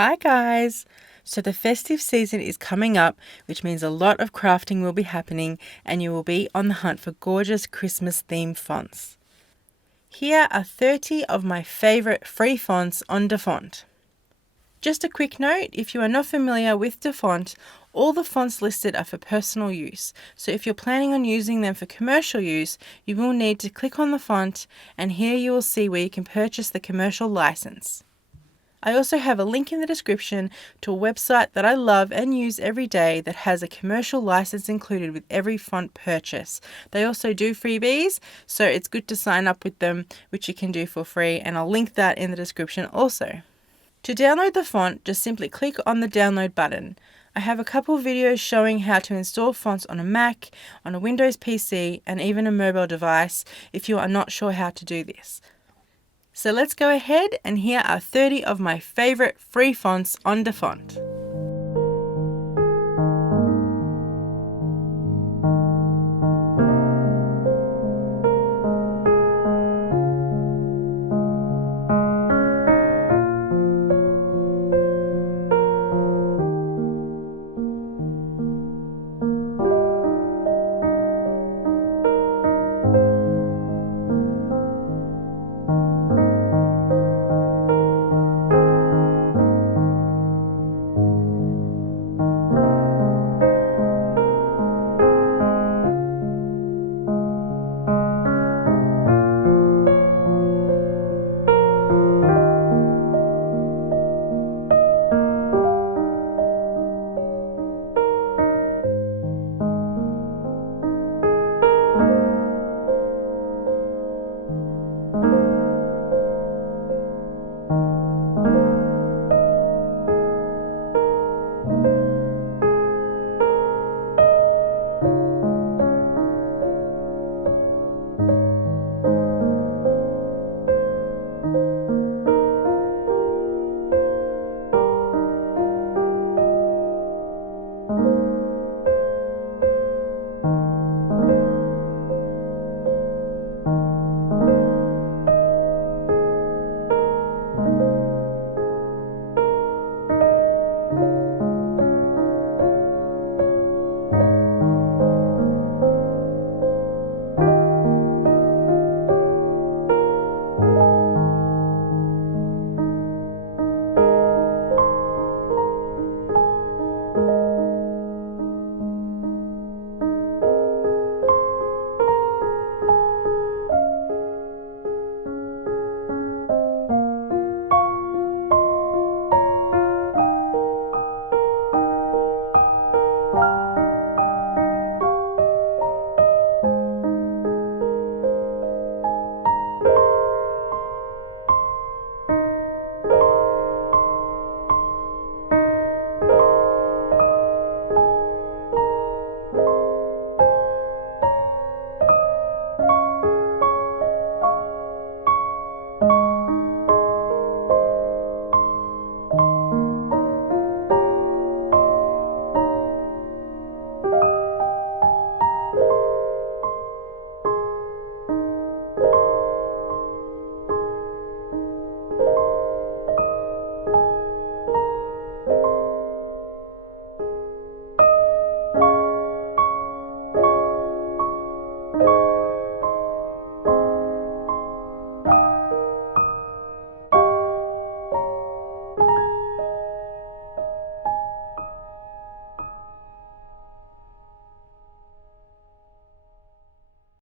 Hi guys! So the festive season is coming up, which means a lot of crafting will be happening and you will be on the hunt for gorgeous Christmas themed fonts. Here are 30 of my favourite free fonts on DAFONT. Just a quick note, if you are not familiar with DAFONT, all the fonts listed are for personal use, so if you're planning on using them for commercial use, you will need to click on the font and here you will see where you can purchase the commercial license. I also have a link in the description to a website that I love and use every day that has a commercial license included with every font purchase. They also do freebies, so it's good to sign up with them, which you can do for free, and I'll link that in the description also. To download the font, just simply click on the download button. I have a couple videos showing how to install fonts on a Mac, on a Windows PC, and even a mobile device if you are not sure how to do this. So let's go ahead, and here are 30 of my favourite free fonts on DAFONT.